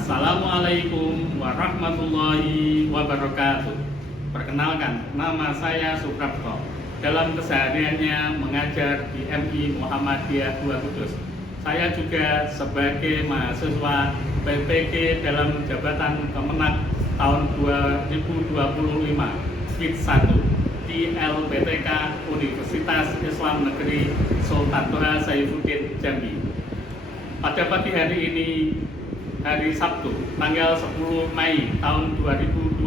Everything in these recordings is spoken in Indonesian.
Assalamualaikum warahmatullahi wabarakatuh. Perkenalkan, nama saya Suprapto. Dalam kesehariannya mengajar di MI Muhammadiyah 2 Kudus. Saya juga sebagai mahasiswa PPG dalam jabatan Kemenak tahun 2025 Swit 1 di LPTK Universitas Islam Negeri Sultan Toha Saifuddin Jambi. Pada pagi hari ini, hari Sabtu, tanggal 10 Mei tahun 2025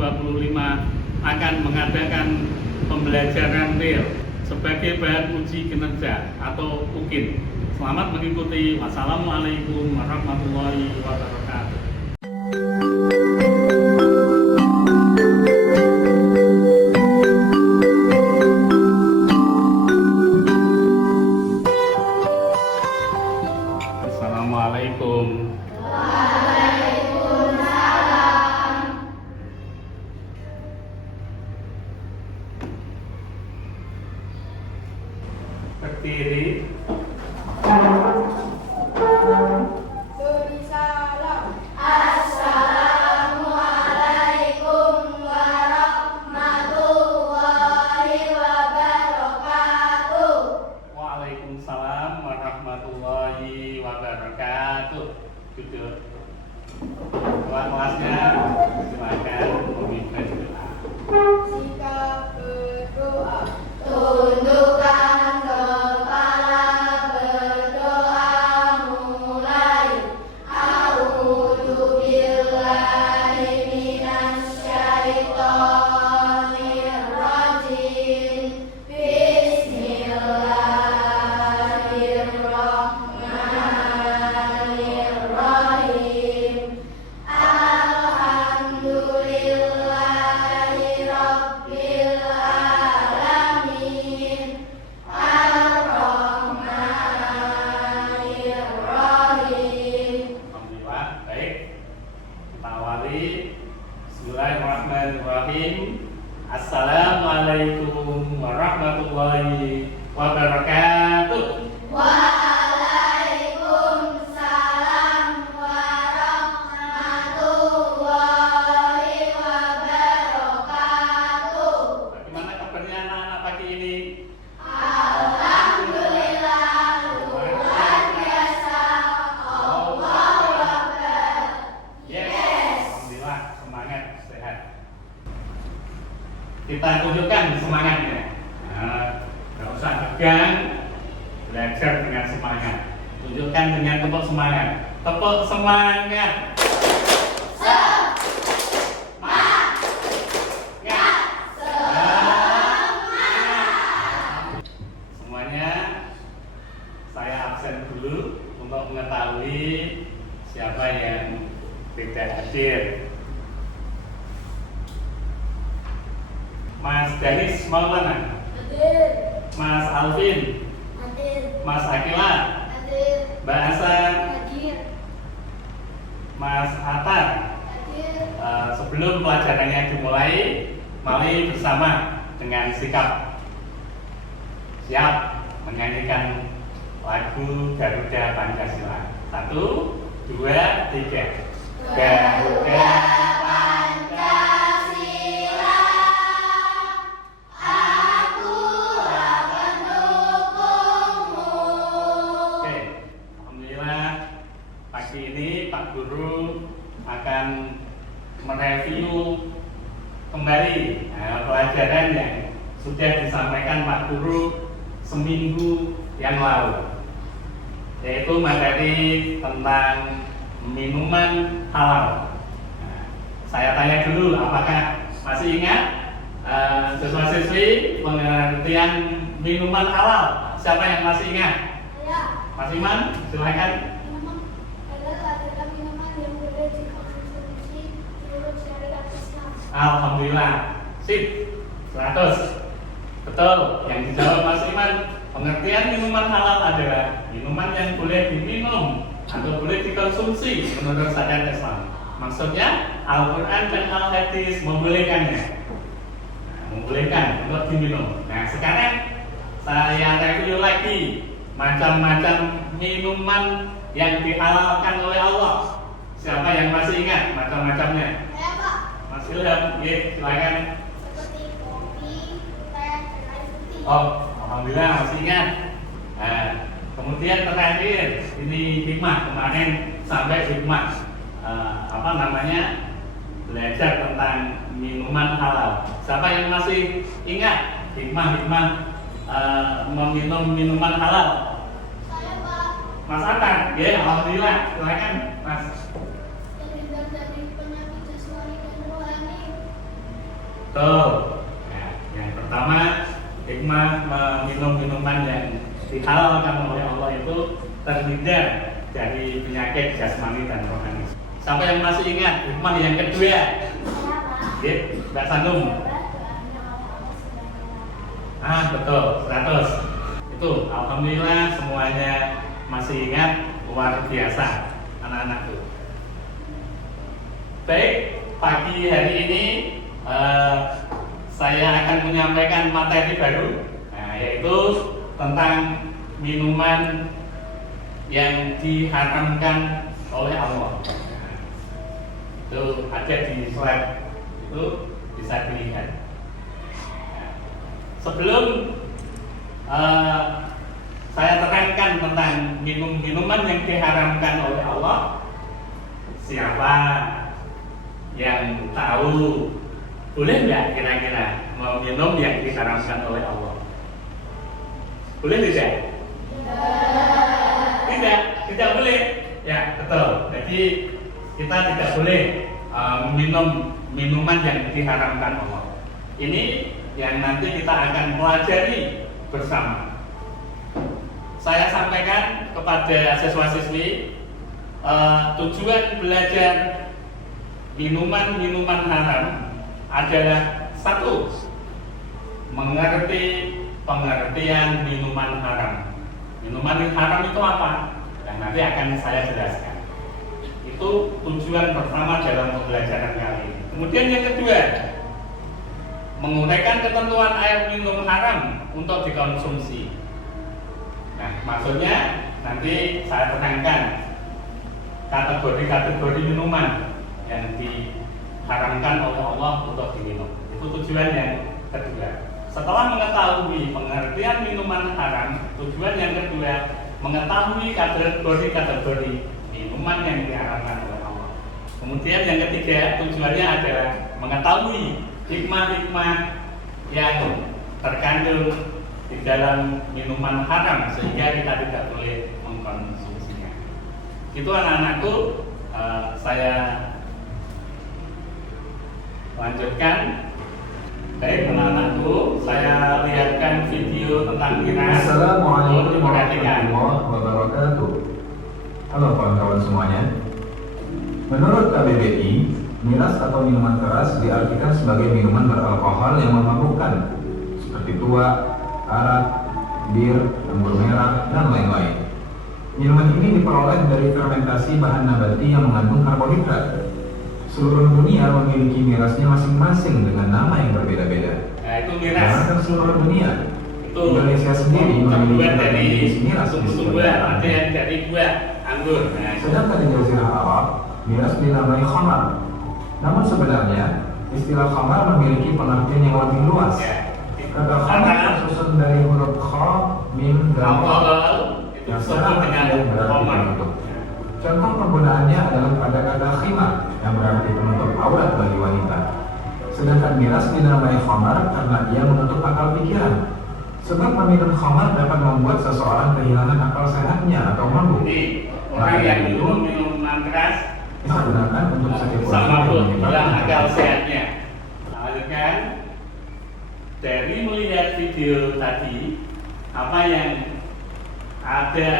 akan mengadakan pembelajaran real sebagai bahan uji kinerja atau UKIN. Selamat mengikuti. Wassalamualaikum warahmatullahi wabarakatuh. Assalamualaikum. Berdiri. Beri salam. Assalamualaikum warahmatullahi wabarakatuh. Waalaikumsalam warahmatullahi wabarakatuh. Duduk. Ketua kelasnya silakan memimpin doa. Sikap berdoa. Tundukkan kepala, berdoa mulai. A'udzu billahi minasyaitonir rajim. Bismillahirrahmanirrahim. Alhamdulillahi rabbil alamin. Ar-Rahmanir-Rahim. Alhamdulillah, baik. Kita awali. Bismillahirrahmanirrahim. Assalamualaikum warahmatullahi wabarakatuh. Waalaikumsalam warahmatullahi wabarakatuh. Bagaimana kabarnya anak-anak pagi ini? Alhamdulillah luar biasa. Allahu Akbar. Yes. Alhamdulillah, semangat, sehat. Kita tunjukkan semangatnya. Gak usah tegang, belajar dengan semangat. Tunjukkan dengan tepuk semangat. Tepuk semangat. Semuanya, saya absen dulu untuk mengetahui siapa yang tidak hadir. Mas Danis Maulana, Hadir. Mas Alvin, Hadir. Mas Akila, Hadir. Mbak Hasan, Hadir. Mas Atar. Hadir. Sebelum pelajarannya dimulai, mari bersama dengan sikap siap menyanyikan lagu Garuda Pancasila. 1, 2, 3. Garuda Pancasila, akulah pendukungmu. Oke, alhamdulillah pagi ini Pak Guru akan mereview kembali pelajaran yang sudah disampaikan Pak Guru seminggu yang lalu, yaitu materi tentang minuman halal. Saya tanya dulu, apakah masih ingat siswa-siswi pengertian minuman halal? Siapa yang masih ingat? Ya, Mas Iman, silakan. minuman adalah minuman yang boleh dikonsumsi menurut syariat Islam. Alhamdulillah, sip, 100. Betul, yang dijawab Mas Iman. Pengertian minuman halal adalah minuman yang boleh diminum atau boleh dikonsumsi menurut syariat Islam. Maksudnya Al-Quran dan Al-Hadis membolehkannya, membolehkan untuk diminum. Nah, sekarang saya review lagi macam-macam minuman yang dihalalkan oleh Allah. Siapa yang masih ingat macam-macamnya? Saya Pak, Mas Ilham, ya, silakan. seperti kopi, teh, dan air putih. Oh, alhamdulillah masih ingat. Nah, kemudian terakhir ini hikmah kemarin sampai hikmah apa namanya belajar tentang minuman halal. Siapa yang masih ingat hikmah-hikmah meminum minuman halal? Saya Pak, Mas Akan, ya, alhamdulillah, silakan Mas. terhindar dari penyakit jasmani dan rohani. Tuh, nah, yang pertama hikmah meminum minuman yang dihalalkan oleh Allah itu terhindar dari penyakit jasmani dan rohani. Sampai yang masih ingat hikmah yang kedua, Saya Pak, ya, Mbak Sandum. dapat doanya oleh Allah SWT. Ah, betul, 100. Itu alhamdulillah semuanya masih ingat, luar biasa anak-anakku. Baik, pagi hari ini saya akan menyampaikan materi baru, yaitu tentang minuman yang diharamkan oleh Allah. Itu ada di slide, itu bisa dilihat. Sebelum saya terangkan tentang minuman yang diharamkan oleh Allah, siapa yang tahu boleh nggak kira-kira minum yang diharamkan oleh Allah? Boleh tidak? Tidak boleh. Ya, betul. Jadi kita tidak boleh minum minuman yang diharamkan Allah. Ini yang nanti kita akan pelajari bersama. Saya sampaikan kepada siswa-siswi tujuan belajar minuman-minuman haram adalah satu, mengerti pengertian minuman haram. Minuman yang haram itu apa? Dan nanti akan saya jelaskan. Itu tujuan pertama dalam pembelajaran kali ini. Kemudian yang kedua, menguraikan ketentuan air minum haram untuk dikonsumsi. Nah, maksudnya nanti saya terangkan kategori-kategori minuman yang diharamkan oleh Allah untuk diminum. Itu tujuan yang kedua. Setelah mengetahui pengertian minuman haram, tujuan yang kedua mengetahui kategori-kategori minuman yang diharamkan oleh Allah. Kemudian yang ketiga, tujuannya adalah mengetahui hikmah-hikmah yang terkandung di dalam minuman haram sehingga kita tidak boleh mengkonsumsinya. Itu anak-anakku, saya lanjutkan. Baik anak-anakku, saya lihatkan video tentang miras. Assalamualaikum warahmatullahi wabarakatuh. Halo kawan-kawan semuanya. Menurut KBBI, miras atau minuman keras diartikan sebagai minuman beralkohol yang memabukkan, seperti tua, arak, bir, anggur merah, dan lain-lain. Minuman ini diperoleh dari fermentasi bahan nabati yang mengandung karbohidrat. Seluruh dunia memiliki mirasnya masing-masing dengan nama yang berbeda-beda. Nah, itu miras. Bahkan seluruh dunia. Itu Indonesia sendiri memiliki terbuat dari jenis miras di tumbuh-tumbuhan, seluruh ada yang dari buah anggur. Nah, Sedangkan di Jazirah Arab, miras dinamai khamar. Namun sebenarnya, istilah khamar memiliki pengertian yang lebih luas. ya. Kata khamar tersusun dari huruf kha, mim, dan ra, Alkohol itu yang disebut secara dengan artian berarti khamar. penutup. Contoh penggunaannya adalah pada kata khimar yang berarti penutup aurat bagi wanita. Sedangkan miras dinamai khamar karena ia menutup akal pikiran. Sebab meminum khamar dapat membuat seseorang kehilangan akal sehatnya atau mabuk. Jadi orang yang minum minuman keras Digunakan untuk setiap sama pun yang hilang menyebabkan akal sehatnya. Lanjutkan. Dari melihat video tadi, apa yang ada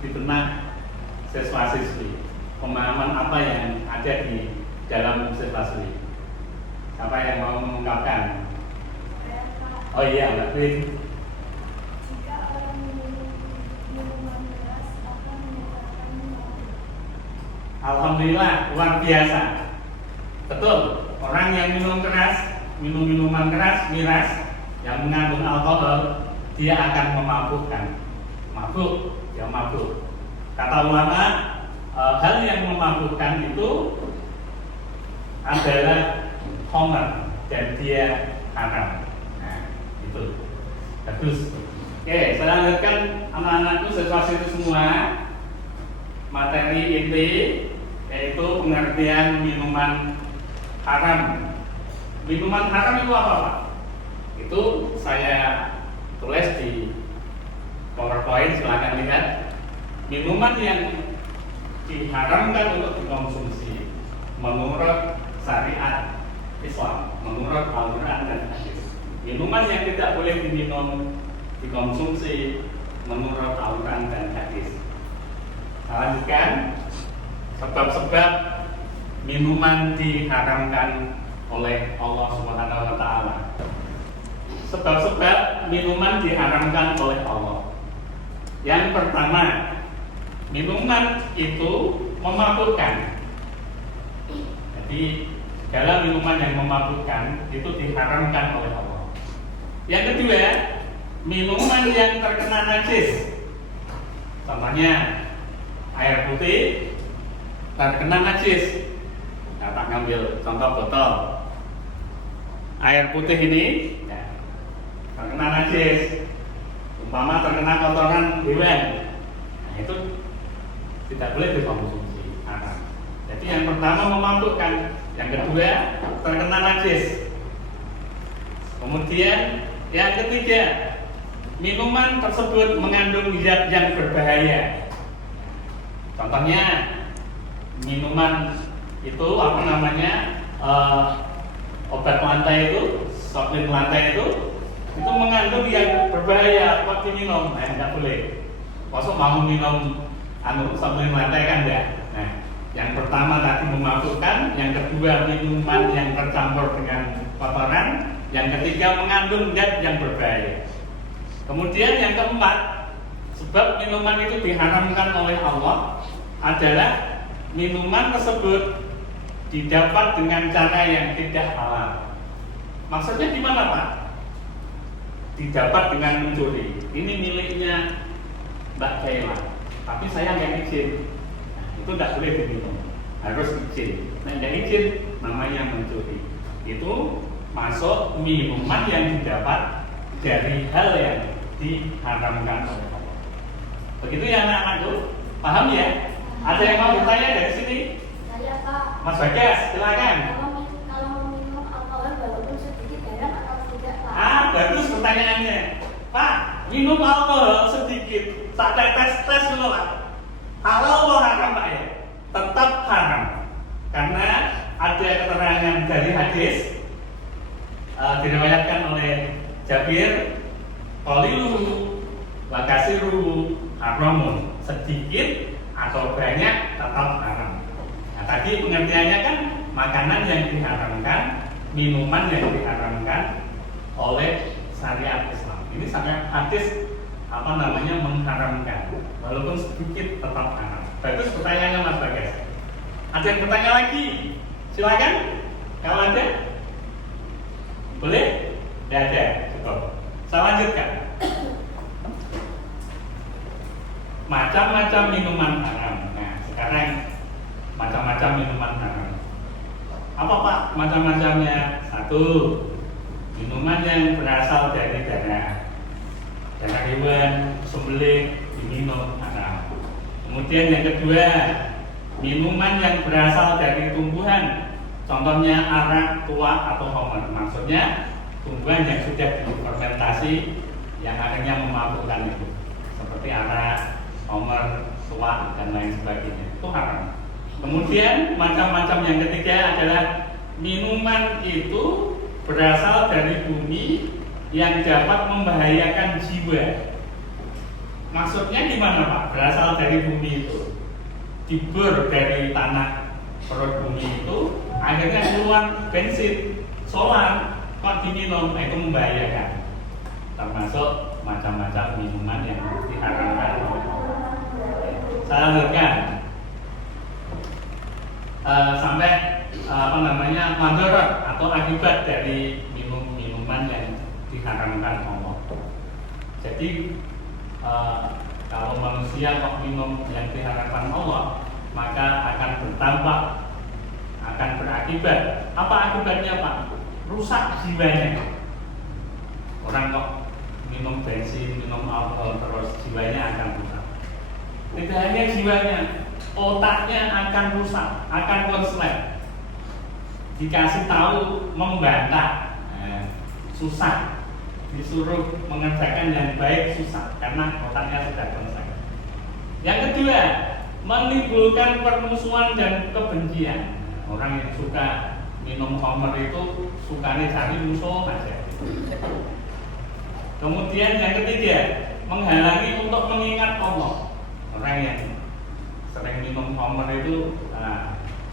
di benak siswa-siswi, pemahaman apa yang ada di dalam siswa-siswi? Siapa yang mau mengungkapkan? Saya Pak, Oh iya, Mbak Queen. jika orang minum minuman keras akan menyebabkan mabuk. Alhamdulillah, luar biasa. Betul, orang yang minum keras, minum minuman keras, miras yang mengandung alkohol, dia akan memabukkan. Mabuk, ya mabuk. Kata ulama, hal yang memabukkan itu adalah khamr dan dia haram. Nah, itu bagus. Oke, saya lanjutkan anak-anakku sesuai itu semua. Materi inti yaitu pengertian minuman haram. Minuman haram itu apa, Pak? Itu saya tulis di PowerPoint, silakan lihat. Minuman yang diharamkan untuk dikonsumsi menurut syariat Islam, menurut Al-Quran dan hadis. Minuman yang tidak boleh diminum, dikonsumsi menurut Al-Quran dan hadis. Saya lanjutkan sebab-sebab minuman diharamkan oleh Allah Subhanahu wa taala. Sebab-sebab minuman diharamkan oleh Allah. Yang pertama, minuman itu memabukkan. Jadi segala minuman yang memabukkan itu diharamkan oleh Allah. Yang kedua, minuman yang terkena najis. Contohnya air putih terkena najis. Nah, tak ngambil contoh botol. Air putih ini ya, terkena najis. Umpama terkena kotoran hewan. Nah, itu tidak boleh dikonsumsi haram. Jadi yang pertama memabukkan, yang kedua terkena najis. Kemudian yang ketiga, minuman tersebut mengandung zat yang berbahaya. Contohnya minuman itu apa namanya, obat lantai itu, sopin lantai itu mengandung yang berbahaya buat diminum. Nah, tidak boleh. Masuk mau minum sopin lantai kan enggak. Nah, yang pertama tadi memabukkan, yang kedua minuman yang tercampur dengan kotoran, yang ketiga mengandung zat yang berbahaya. Kemudian yang keempat, sebab minuman itu diharamkan oleh Allah adalah minuman tersebut didapat dengan cara yang tidak halal. Maksudnya gimana, Pak? Didapat dengan mencuri. Ini miliknya Mbak Kaila, tapi saya nggak izin. Nah, itu tidak boleh diminum, harus izin. Nah, nggak izin namanya mencuri. Itu masuk minuman yang didapat dari hal yang diharamkan oleh Allah. Begitu ya anak-anakku, paham ya? Ada yang mau bertanya dari sini? Saya, Pak. Mas Bagas, silakan. Kalau minum alkohol walaupun sedikit haram atau tidak, Pak? Bagus pertanyaannya. Pak, minum alkohol sedikit, tak tes dulu, Pak. Halal atau haram, Pak ya? Tetap haram. Karena ada keterangan dari hadis diriwayatkan oleh Jabir, qaliluhu wa kasiruhu haramun. Sedikit atau banyak tetap haram. Nah, tadi pengertiannya kan makanan yang diharamkan, minuman yang diharamkan oleh syariat Islam. Ini sangat hadis mengharamkan, walaupun sedikit tetap haram. Bagus pertanyaannya Mas Bagas. Ada yang bertanya lagi? Silakan. Kalau ada, boleh? Tidak ada. Cukup. Saya lanjutkan. Macam-macam minuman haram. Nah, sekarang macam-macam minuman haram. Apa, Pak, macam-macamnya? Satu, minuman yang berasal dari darah hewan, sembelih, diminum haram. Kemudian yang kedua, minuman yang berasal dari tumbuhan, contohnya arak, tuak, atau homer. Maksudnya tumbuhan yang sudah difermentasi yang akhirnya memabukkan itu, seperti arak, homer, tuak, dan lain sebagainya. Itu haram. Kemudian macam-macam yang ketiga adalah minuman itu berasal dari bumi yang dapat membahayakan jiwa. Maksudnya gimana, Pak? Berasal dari bumi itu, dibur dari tanah perut bumi itu, akhirnya keluar bensin, solar, kok diminum, itu membahayakan. Termasuk macam-macam minuman yang diharamkan oleh Allah. Saya lanjutkan sampai madarat atau akibat dari minuman yang diharamkan Allah. Jadi kalau manusia kok minum yang diharamkan Allah, maka akan berdampak, akan berakibat. Apa akibatnya Pak? Rusak jiwanya. Orang kok minum bensin, minum alkohol terus, jiwanya akan rusak. Tidak hanya jiwanya, otaknya akan rusak, akan konslet. Dikasih tahu membantah, susah. Disuruh mengerjakan yang baik susah karena otaknya sudah konslet. Yang kedua, menimbulkan permusuhan dan kebencian. Orang yang suka minum khamr itu sukanya cari musuh aja. Kemudian yang ketiga, menghalangi untuk mengingat Allah. Orang yang sering minum khamr itu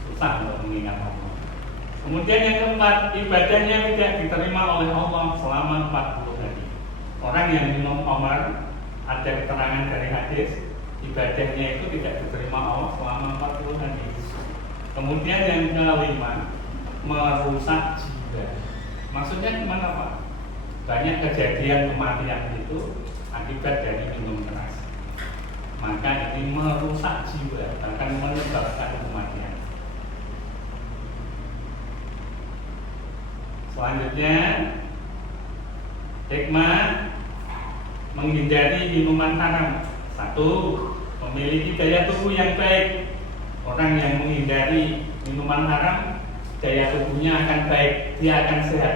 susah untuk mengingat Allah. Kemudian yang keempat, ibadahnya tidak diterima oleh Allah selama 40 hari. Orang yang minum khamr, ada keterangan dari hadis, ibadahnya itu tidak diterima Allah selama 40 hari. Kemudian yang kelima, merusak jiwa. Maksudnya gimana Pak? Banyak kejadian kematian itu akibat dari minum keras. Maka ini merusak jiwa, bahkan menyebabkan kematian. Selanjutnya, hikmah menghindari minuman haram. 1. Memiliki daya tubuh yang baik. Orang yang menghindari minuman haram, daya tubuhnya akan baik, dia akan sehat.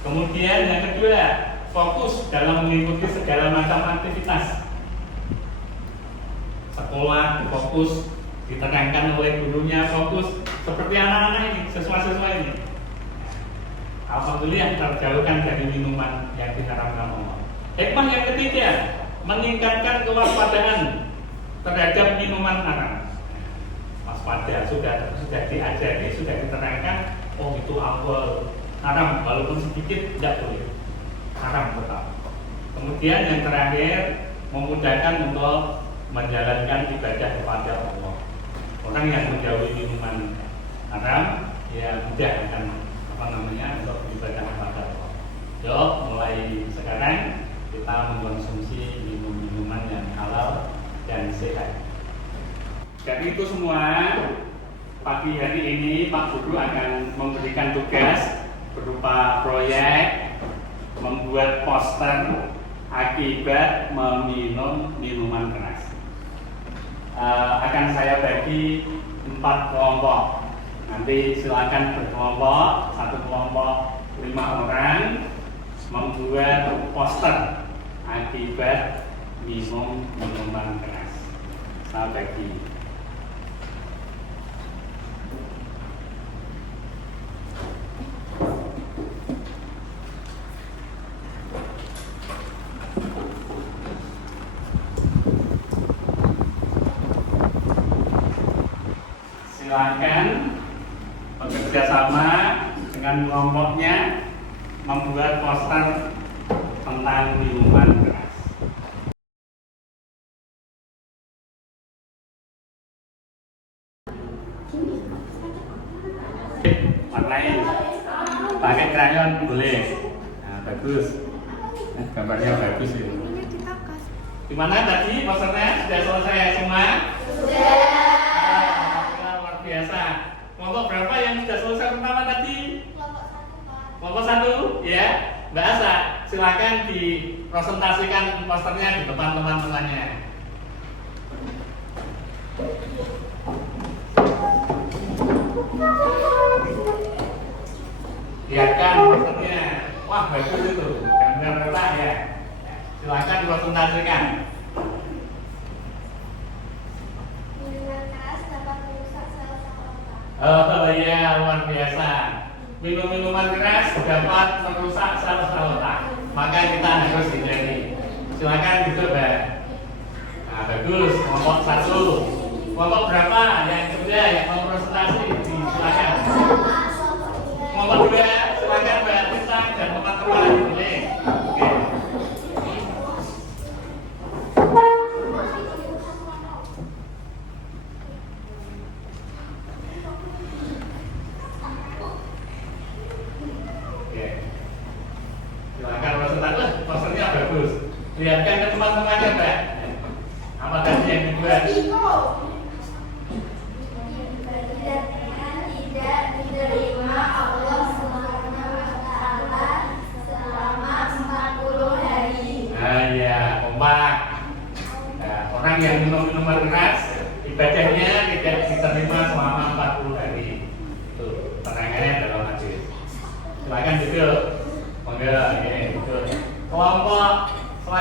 Kemudian yang kedua, fokus dalam mengikuti segala macam aktivitas. Sekolah fokus, ditekankan oleh gurunya fokus, seperti anak-anak ini, siswa-siswa ini. Alhamdulillah terjauhkan dari minuman yang diharamkan Allah. Hikmah yang ketiga, meningkatkan kewaspadaan terhadap minuman haram. Waspada, sudah diajari, sudah diterangkan, oh itu alkohol haram, walaupun sedikit tidak boleh, haram tetap. Kemudian yang terakhir, memudahkan untuk menjalankan ibadah kepada Allah. Orang yang menjauhi minuman haram, ya mudah akan untuk ibadah kepada Allah. Yuk, mulai sekarang kita mengkonsumsi minuman yang halal dan sehat. Dari itu semua, pagi hari ini Pak Guru akan memberikan tugas berupa proyek membuat poster akibat meminum minuman keras. Akan saya bagi 4 kelompok. Nanti silakan berkelompok, 1 kelompok 5 orang membuat poster akibat minum minuman keras. Saya bagi. Silakan bekerja sama dengan kelompoknya membuat poster tentang minuman keras. Warnai, pakai krayon boleh. Nah, bagus. Gambarnya bagus ini. Gimana tadi posternya sudah selesai semua? Sudah. Luar biasa. Kelompok berapa yang sudah selesai pertama tadi? Kelompok 1, ya. Mbak Asa, silakan dipresentasikan posternya di depan teman-temannya. Lihatkan posternya. Wah, bagus itu. Gambar merah ya. Silakan dipresentasikan. Minuman keras dapat merusak sel-sel otak. Oh iya, luar biasa. Minum-minuman keras dapat merusak sel-sel otak. Maka kita harus hindari. Silakan dicoba. Nah, bagus. Kelompok 1. Kelompok berapa yang sudah yang mau presentasi? Silakan. Kelompok 2, silakan Mbak Tisa dan teman-teman. Boleh. Oke. Silakan presentasi. Posternya bagus. Lihatkan ke teman-temannya, Mbak. Apa tadi yang dibuat?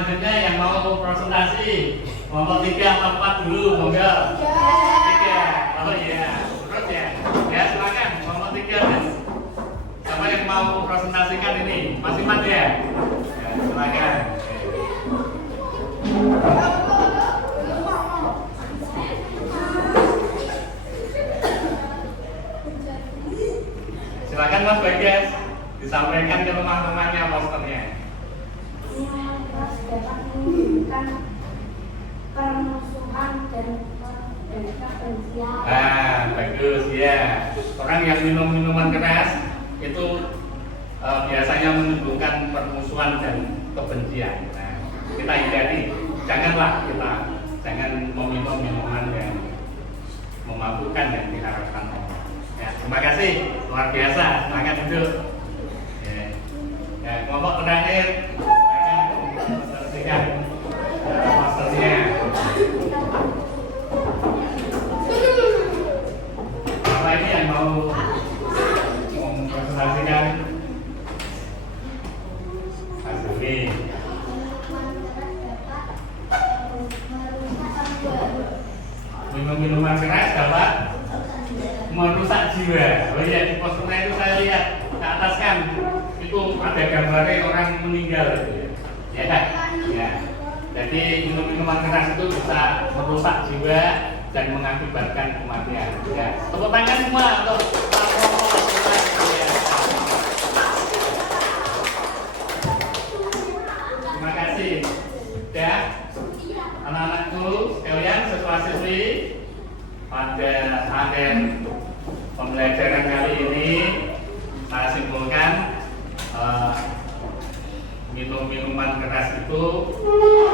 selanjutnya yang mau presentasi kelompok 3 atau 4 dulu, monggo. 3. Oh iya, terus ya. Ya silakan kelompok 3 ya. Siapa yang mau presentasikan ini? Mas Iman ya? Ya silakan. Silakan Mas Bagas disampaikan ke teman-temannya posternya. Dapat menimbulkan permusuhan dan kebencian. Bagus ya. Orang yang minum minuman keras itu biasanya menimbulkan permusuhan dan kebencian. Nah, kita hindari, jangan meminum minuman yang memabukkan yang diharapkan Allah. Ya, terima kasih, luar biasa. Silakan duduk. Ya, kelompok terakhir. Masternya. Apa ini yang mau mempresentasikan? Mas Dwi. Minum minuman keras dapat merusak jiwa. Oh iya, di posternya itu saya lihat ke atas kan, itu ada gambarnya orang meninggal gitu ya. Ya kan? Ya. Jadi minum-minuman keras itu bisa merusak jiwa dan mengakibatkan kematian. Ya. Tepuk tangan semua untuk terima kasih. Ya, anak-anakku sekalian, siswa-siswi, pada akhir pembelajaran kali ini saya simpulkan minum-minuman keras itu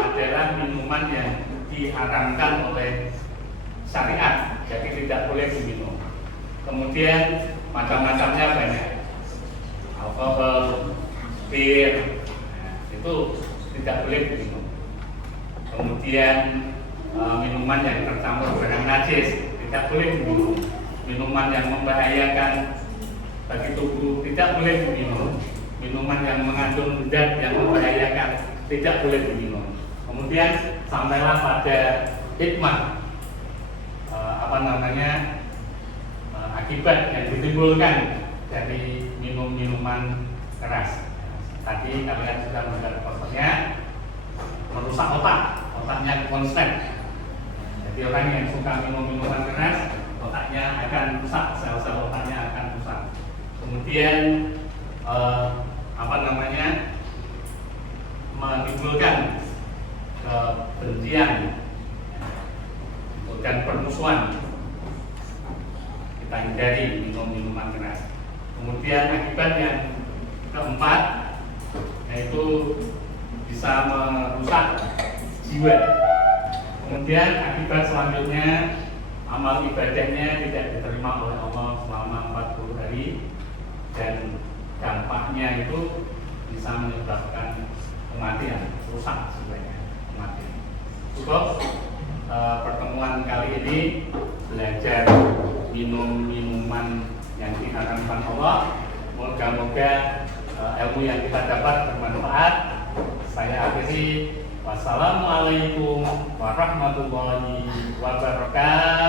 adalah minuman yang diharamkan oleh syariat, jadi tidak boleh diminum. Kemudian macam-macamnya banyak, alkohol, bir, itu tidak boleh diminum. Kemudian minuman yang tercampur barang najis tidak boleh diminum. Minuman yang membahayakan bagi tubuh tidak boleh diminum. Minuman yang mengandung zat yang membahayakan tidak boleh diminum. Kemudian sampailah pada hikmah akibat yang ditimbulkan dari minum-minuman keras. Tadi kalian sudah melihat posternya, merusak otaknya konslet. Jadi orang yang suka minum minuman keras, otaknya akan rusak, sel-sel otaknya akan rusak. Kemudian menimbulkan kebencian dan permusuhan. Kita hindari minum minuman keras. Kemudian akibat yang keempat yaitu bisa merusak jiwa. Kemudian akibat selanjutnya amal ibadahnya tidak diterima oleh Allah selama 40 hari dan dampaknya itu bisa menyebabkan kematian, rusak jiwanya, kematian. Cukup pertemuan kali ini belajar minum minuman yang diharamkan Allah. Moga-moga ilmu yang kita dapat bermanfaat. Saya akhiri. Wassalamualaikum warahmatullahi wabarakatuh.